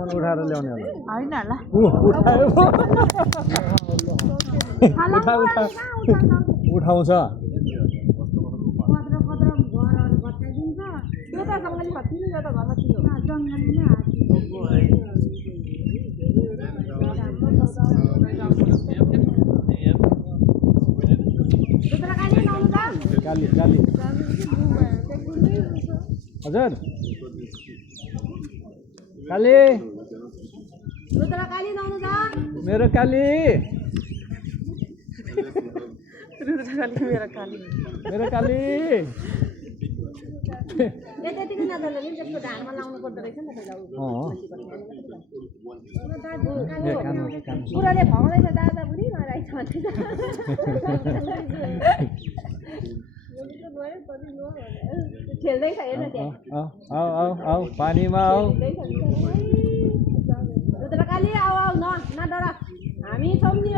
उठाएर ल्याउने होला होइन होला उठायो उठाउँछ काली काली हजुर काली मेरो काली मेरो काली पुराले भगाउँदैछ दादा बुढी नरहेछ खेल्दैछ हेर्न त्यहाँ आऊ पानीमा आऊ काली आऊ आऊ न डर हामी छौँ नि